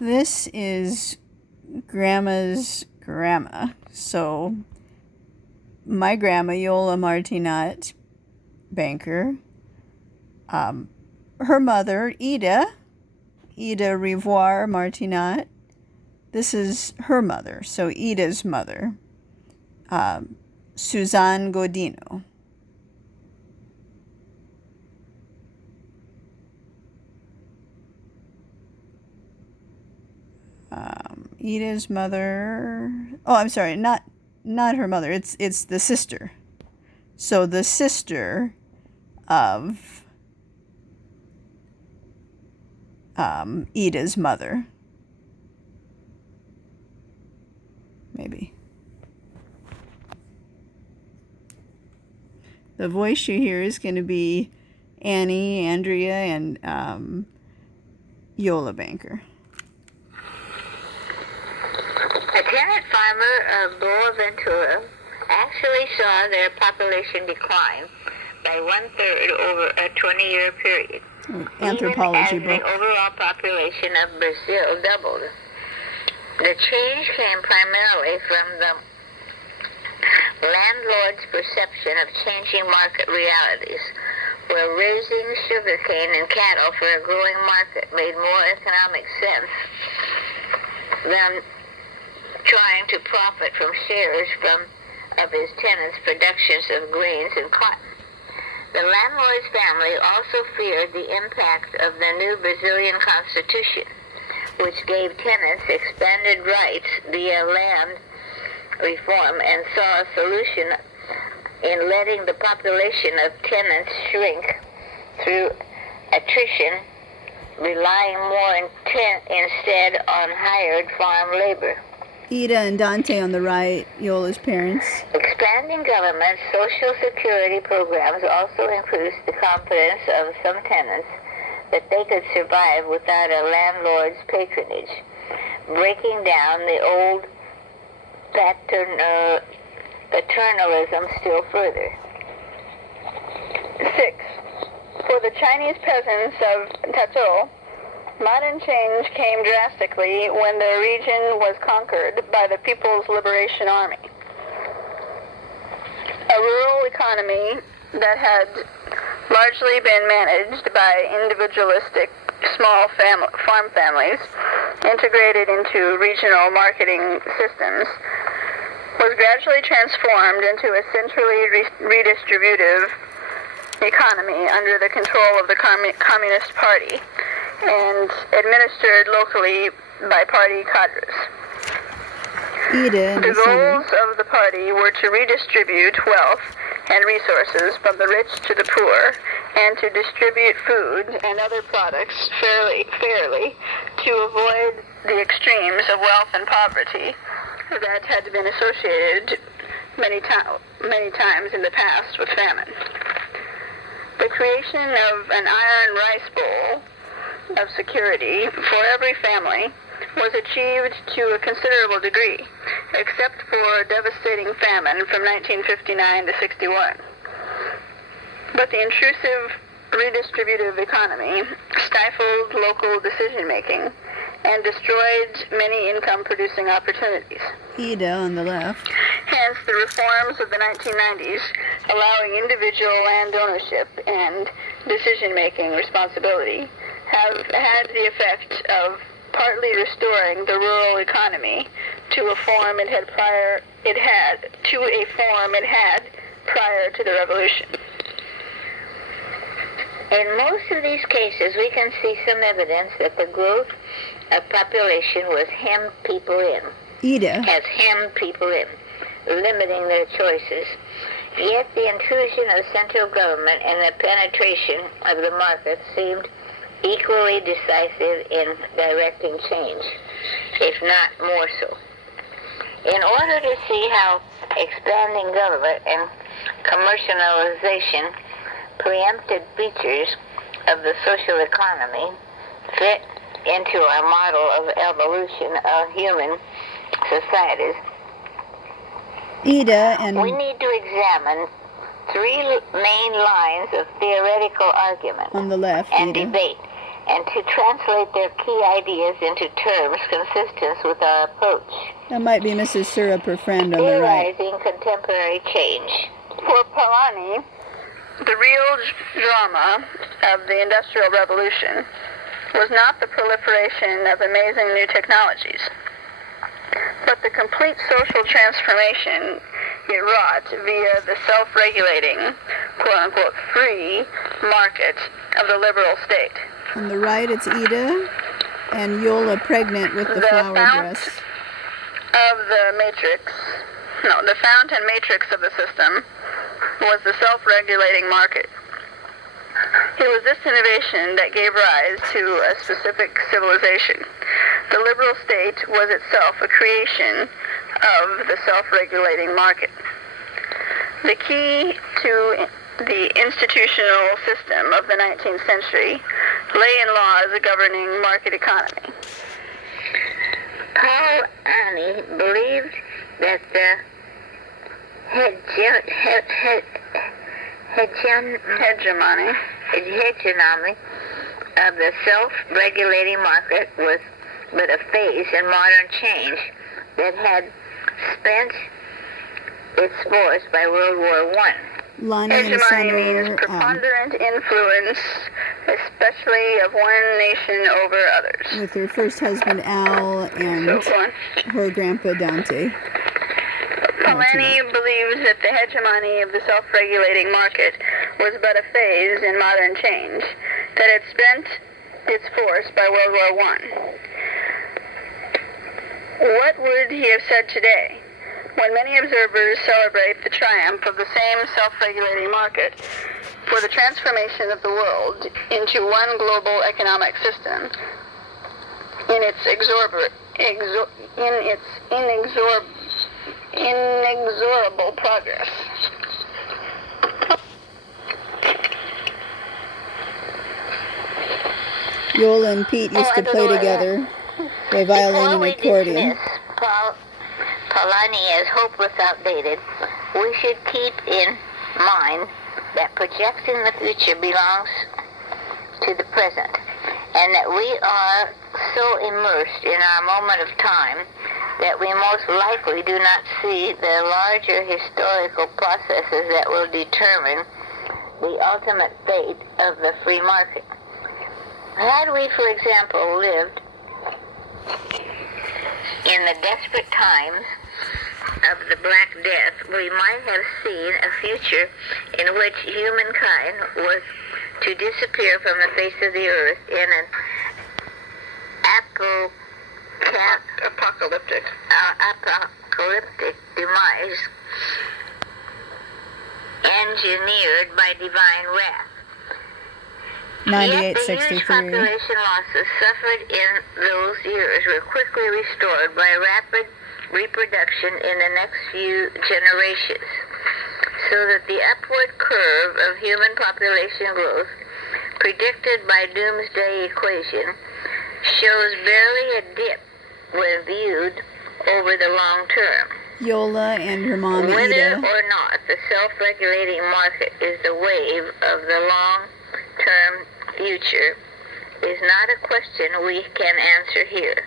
This is Grandma's grandma. So, my grandma, Iole Martinat, banker, her mother, Ida Revoir Martinat. This is her mother, so Ida's mother, Suzanne Godino. Ida's mother. Oh, I'm sorry, not her mother. It's the sister. So the sister of Ida's mother. Maybe. The voice you hear is going to be Annie, Andrea, and Iole Banker. A tenant farmer of Boaventura actually saw their population decline by 1/3 over a 20-year period. Anthropology even book. as the overall population of Brazil doubled. The change came primarily from the landlord's perception of changing market realities, where raising sugarcane and cattle for a growing market made more economic sense than trying to profit from shares of his tenants' productions of grains and cotton. The landlord's family also feared the impact of the new Brazilian constitution, which gave tenants expanded rights via land reform, and saw a solution in letting the population of tenants shrink through attrition, relying more instead on hired farm labor. Ida and Dante on the right, Iole's parents. Expanding government social security programs also increased the confidence of some tenants that they could survive without a landlord's patronage, breaking down the old paternalism still further. 6. For the Chinese peasants of Tatou, modern change came drastically when the region was conquered by the People's Liberation Army. A rural economy that had largely been managed by individualistic small farm families integrated into regional marketing systems was gradually transformed into a centrally redistributive economy under the control of the Communist Party and administered locally by party cadres. The goals of the party were to redistribute wealth and resources from the rich to the poor, and to distribute food and other products fairly to avoid the extremes of wealth and poverty that had been associated many times in the past with famine. The creation of an iron rice bowl of security for every family was achieved to a considerable degree, except for devastating famine from 1959 to 61. But the intrusive redistributive economy stifled local decision-making and destroyed many income-producing opportunities. Ida on the left. Hence, the reforms of the 1990s, allowing individual land ownership and decision-making responsibility, have had the effect of partly restoring the rural economy to a form it had prior to the revolution. In most of these cases, we can see some evidence that the growth of population has hemmed people in, limiting their choices. Yet the intrusion of central government and the penetration of the market seemed equally decisive in directing change, if not more so. In order to see how expanding government and commercialization preempted features of the social economy fit into our model of evolution of human societies, we need to examine three main lines of theoretical argument on the left, and debate and to translate their key ideas into terms consistent with our approach. That might be Mrs. Syrup, her friend on the right. Theorizing contemporary change. For Polanyi, the real drama of the Industrial Revolution was not the proliferation of amazing new technologies, but the complete social transformation it wrought via the self-regulating, quote-unquote, free market of the liberal state. On the right, it's Ida and Iole pregnant with the flower dress. The fount and matrix of the system was the self-regulating market. It was this innovation that gave rise to a specific civilization. The liberal state was itself a creation of the self-regulating market. The key to the institutional system of the 19th century lay in laws governing market economy. Polanyi believed that the hegemony of the self-regulating market was but a phase in modern change that had spent its force by World War I. Lonnie in the Hegemony means center. preponderant influence, especially of one nation over others. With her first husband Al and So go on. her grandpa Dante. Polanyi believes that the hegemony of the self-regulating market was but a phase in modern change, that it spent its force by World War I. What would he have said today, when many observers celebrate the triumph of the same self-regulating market for the transformation of the world into one global economic system in its inexorable progress? Iole and Pete used to play together. They violin and accordion. Polanyi as hopeless outdated, we should keep in mind that projecting the future belongs to the present, and that we are so immersed in our moment of time that we most likely do not see the larger historical processes that will determine the ultimate fate of the free market. Had we, for example, lived in the desperate times of the Black Death, we might have seen a future in which humankind was to disappear from the face of the earth in an apocalyptic demise engineered by divine wrath. Yet the huge 9863. population losses suffered in those years were quickly restored by rapid reproduction in the next few generations, so that the upward curve of human population growth predicted by doomsday equation shows barely a dip when viewed over the long term. Yola and her mom Whether Ida. or not the self-regulating market is the wave of the long-term future is not a question we can answer here.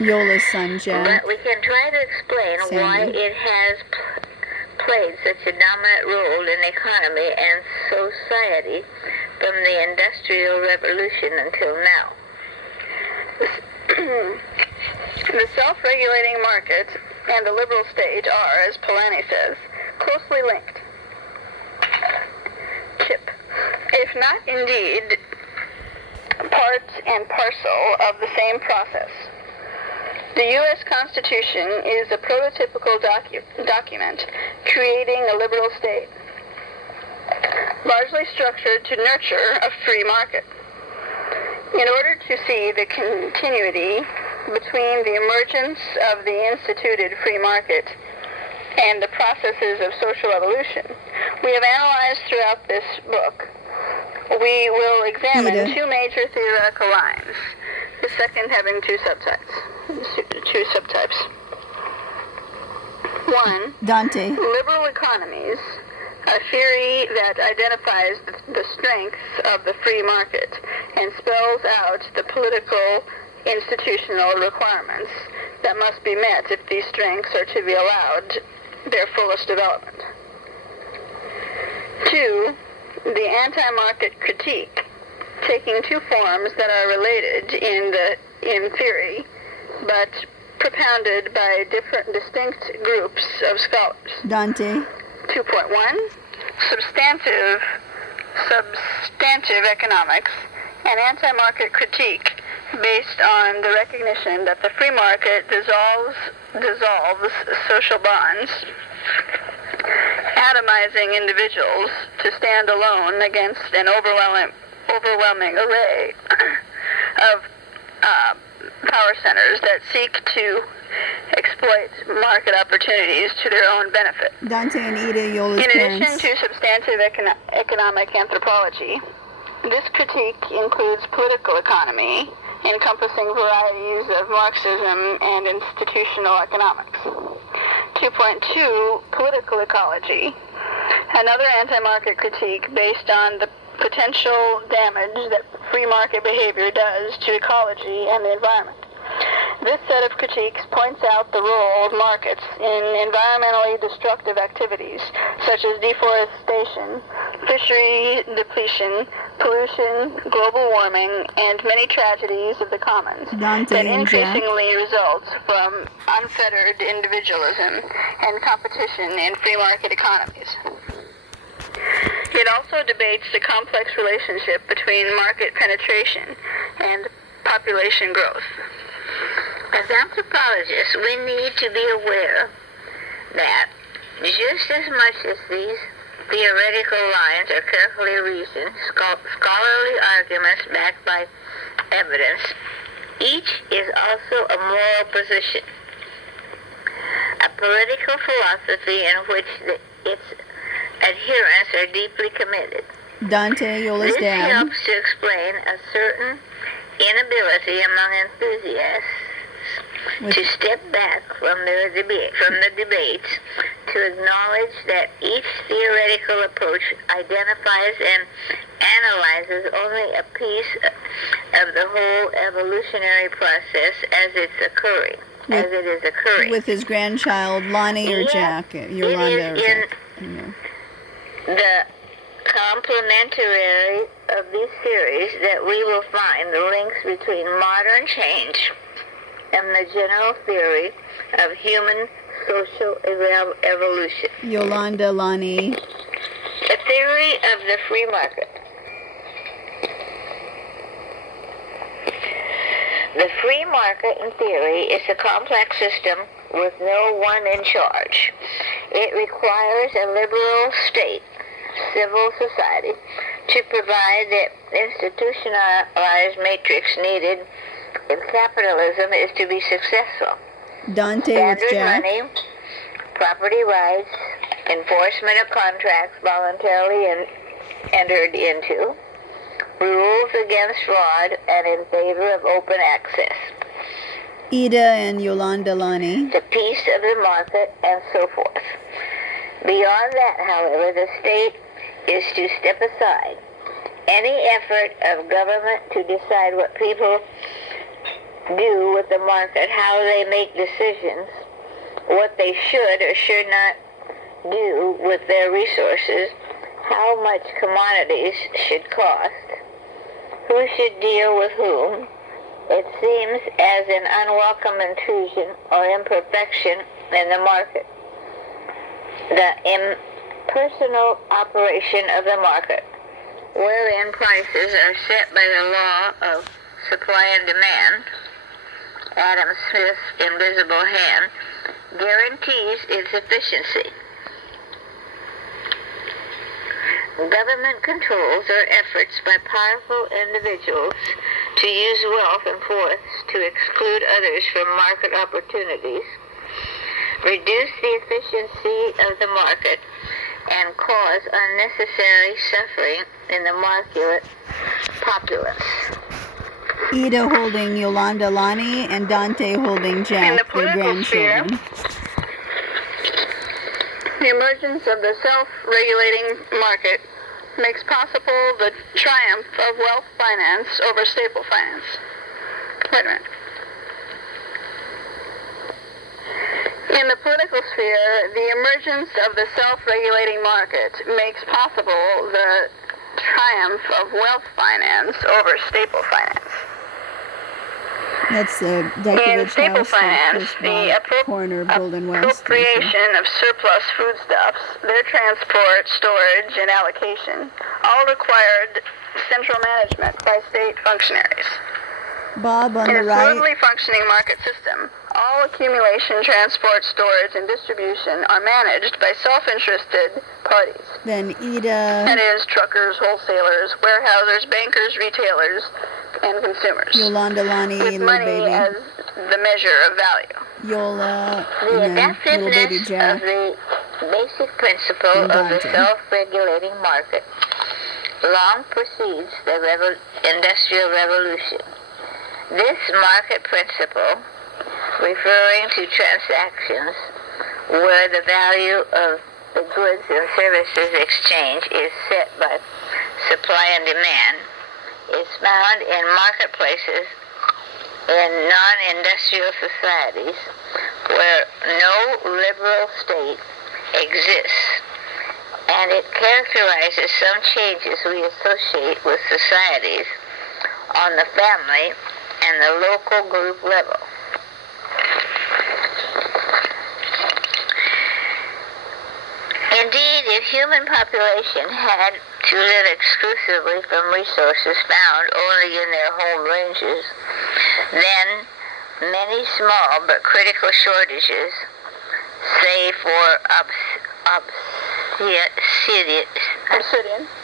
Yola's son Jack. But we can try to explain why Sandy. it has played such a dominant role in economy and society from the Industrial Revolution until now. The self-regulating market and the liberal state are, as Polanyi says, closely linked. If not indeed part and parcel of the same process. The U.S. Constitution is a prototypical document creating a liberal state, largely structured to nurture a free market. In order to see the continuity between the emergence of the instituted free market and the processes of social evolution, we have analyzed throughout this book. We will examine two major theoretical lines, the second having two subtypes. One, Dante. liberal economies a theory that identifies the strengths of the free market and spells out the political institutional requirements that must be met if these strengths are to be allowed their fullest development. 2. The anti-market critique, taking two forms that are related in theory, but propounded by different distinct groups of scholars. Dante. 2.1, substantive economics, an anti-market critique based on the recognition that the free market dissolves social bonds, atomizing individuals to stand alone against an overwhelming array of power centers that seek to exploit market opportunities to their own benefit. Dante and Ida, Iola's In addition parents. to substantive economic anthropology, this critique includes political economy, encompassing varieties of Marxism and institutional economics. 2.2, political ecology, another anti-market critique based on the potential damage that free market behavior does to ecology and the environment. This set of critiques points out the role of markets in environmentally destructive activities such as deforestation, fishery depletion, pollution, global warming, and many tragedies of the commons Dante that and Jack. increasingly results from unfettered individualism and competition in free market economies. It also debates the complex relationship between market penetration and population growth. As anthropologists, we need to be aware that just as much as these theoretical lines are carefully reasoned, scholarly arguments backed by evidence, each is also a moral position, a political philosophy in which its adherents are deeply committed. Dante, Iola's This dad. helps to explain a certain inability among enthusiasts to step back from the debates to acknowledge that each theoretical approach identifies and analyzes only a piece of the whole evolutionary process as it is occurring. With his grandchild, Lonnie or Yet, Jack, it Yolanda or is Jack. Yeah. the complementary of these theories that we will find the links between modern change and the general theory of human social evolution. Yolanda, Lonnie. The theory of the free market. The free market in theory is a complex system with no one in charge. It requires a liberal state, civil society, to provide the institutionalized matrix needed if capitalism is to be successful. Dante with Standard Jack. money, property rights, enforcement of contracts voluntarily entered into, rules against fraud, and in favor of open access. Ida and Yolanda, Lonnie. The peace of the market, and so forth. Beyond that, however, the state is to step aside. Any effort of government to decide what people do with the market, how they make decisions, what they should or should not do with their resources, how much commodities should cost, who should deal with whom, it seems as an unwelcome intrusion or imperfection in the market. The impersonal operation of the market, wherein prices are set by the law of supply and demand, Adam Smith's invisible hand, guarantees its efficiency. Government controls are efforts by powerful individuals to use wealth and force to exclude others from market opportunities, reduce the efficiency of the market, and cause unnecessary suffering in the populace. Ida holding Yolanda, Lonnie, and Dante holding In Jack, the their political sphere, grandchildren. the emergence of the self-regulating market makes possible the triumph of wealth finance over staple finance. Wait a minute. In the political sphere, the emergence of the self-regulating market makes possible the triumph of wealth finance over staple finance. That's the In Dekovich staple house that finance, first the bought corner of Golden West. appropriation of surplus foodstuffs, their transport, storage, and allocation, all required central management by state functionaries. Bob on In the a right. smoothly functioning market system, all accumulation, transport, storage, and distribution are managed by self-interested parties. Then That Ida, is, truckers, wholesalers, warehousers, bankers, retailers, and consumers. Yolanda, Lonnie, With little money baby as the measure of value. Yola, The and then little baby adaptiveness Jack. of the basic principle And of the Dante. self-regulating market long precedes the Industrial Revolution. This market principle, referring to transactions where the value of the goods and services exchanged is set by supply and demand, is found in marketplaces in non-industrial societies where no liberal state exists, and it characterizes some changes we associate with societies on the family and the local group level. Indeed, if human population had to live exclusively from resources found only in their home ranges, then many small but critical shortages, say for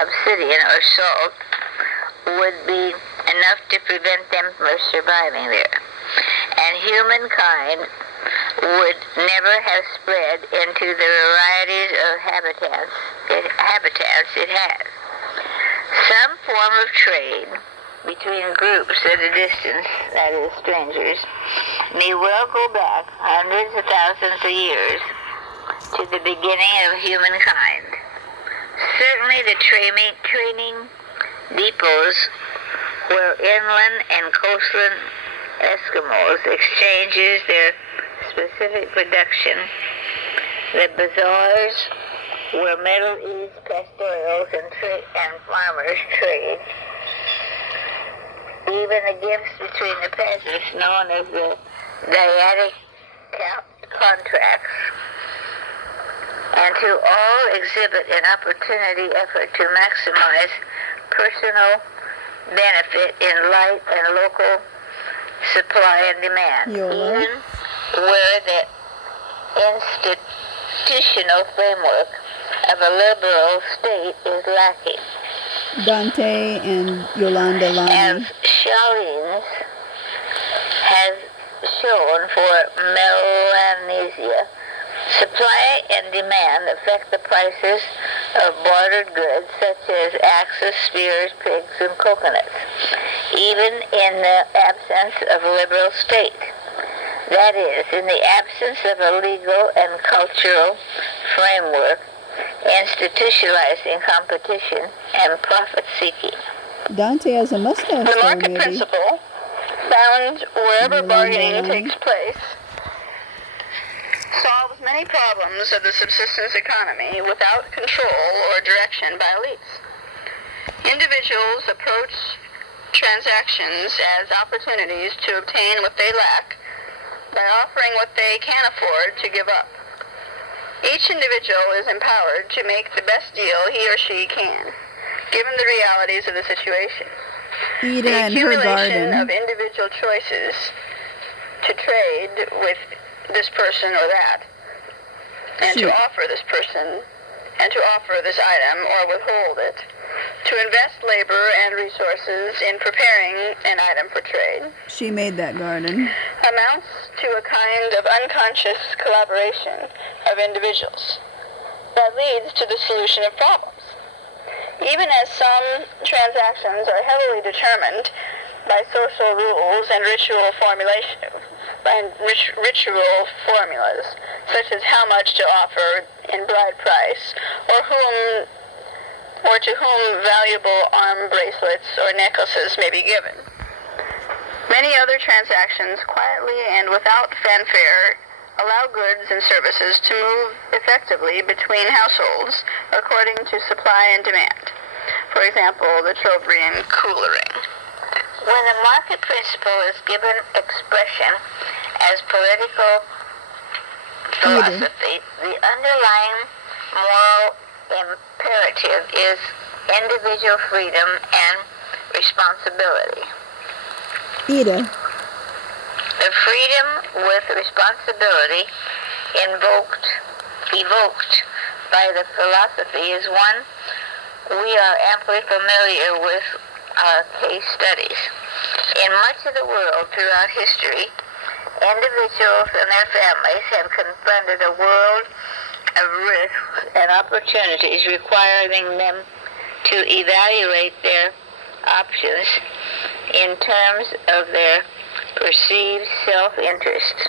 obsidian or salt, would be enough to prevent them from surviving there. And humankind would never have spread into the varieties of habitats it has. Some form of trade between groups at a distance, that is, strangers, may well go back hundreds of thousands of years to the beginning of humankind. Certainly the training depots where inland and coastland Eskimos exchanges their specific production, the bazaars where Middle East pastorals and farmers trade, even the gifts between the peasants known as the dyadic contracts, and to all exhibit an opportunity effort to maximize personal benefit in light and local supply and demand, Yola. even where the institutional framework of a liberal state is lacking. Dante and Yolanda, As Lonnie. Charlene has shown for Melanesia, supply and demand affect the prices of bartered goods such as axes, spears, pigs, and coconuts, even in the absence of a liberal state. That is, in the absence of a legal and cultural framework institutionalizing competition and profit-seeking. Dante has a mustache The there, market maybe. principle, found wherever Yolanda, bargaining Lonnie. takes place, solves many problems of the subsistence economy without control or direction by elites. Individuals approach transactions as opportunities to obtain what they lack by offering what they can afford to give up. Each individual is empowered to make the best deal he or she can, given the realities of the situation. Ida The and her accumulation garden. of individual choices to trade with this person or that, and to Shoot. offer this person, and to offer this item or withhold it, to invest labor and resources in preparing an item for trade, She made that garden. amounts to a kind of unconscious collaboration of individuals that leads to the solution of problems. Even as some transactions are heavily determined by social rules and ritual formulas, such as how much to offer in bride price, or to whom valuable arm bracelets or necklaces may be given. Many other transactions, quietly and without fanfare, allow goods and services to move effectively between households according to supply and demand. For example, the Trobriand coolering. When the market principle is given expression as political philosophy, the underlying moral imperative is individual freedom and responsibility. Ida. The freedom with responsibility evoked by the philosophy is one we are amply familiar with our case studies. In much of the world throughout history, individuals and their families have confronted a world of risks and opportunities requiring them to evaluate their options in terms of their perceived self-interest.